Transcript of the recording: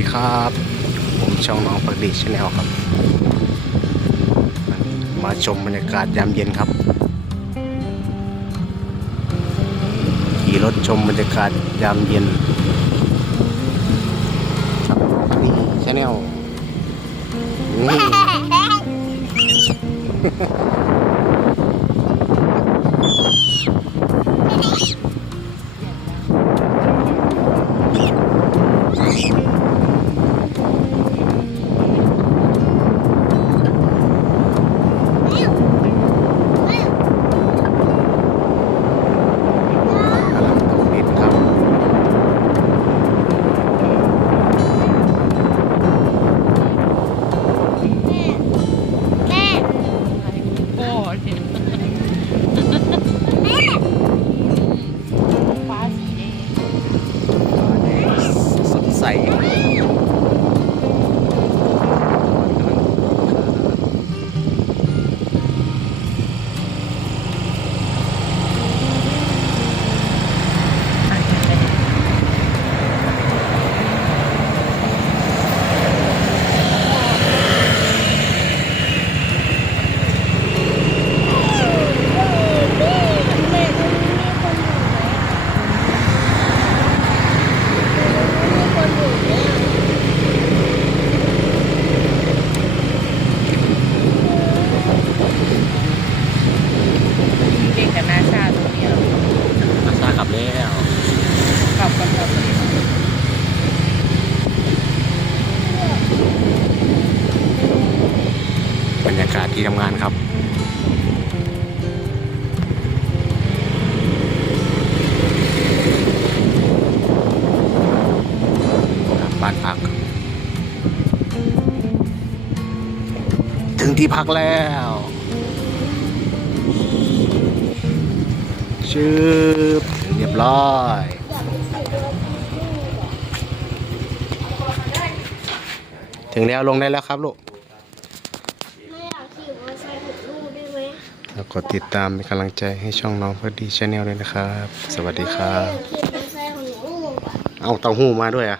ดีครับ ผมช่องน้องปกติชาแนลครับ มาชมบรรยากาศยามเย็นครับ ขี่รถชมบรรยากาศยามเย็นครับนี่ชาแนล รรยากาศที่ทำงานครับบ้านพัก ถึงที่พักแล้วชืบเรียบร้อยถึงแล้วลงได้แล้วครับลูก ไม่อยากขี่มอเตอร์ไซค์ของลูกได้ไหม แล้วกดติดตามเป็นกำลังใจให้ช่องน้องพอดีชาแนลด้วยนะครับ สวัสดีครับไม่อยากขี่มอเตอร์ไซค์ของลูกอะเอาเต้าหู้มาด้วยอะ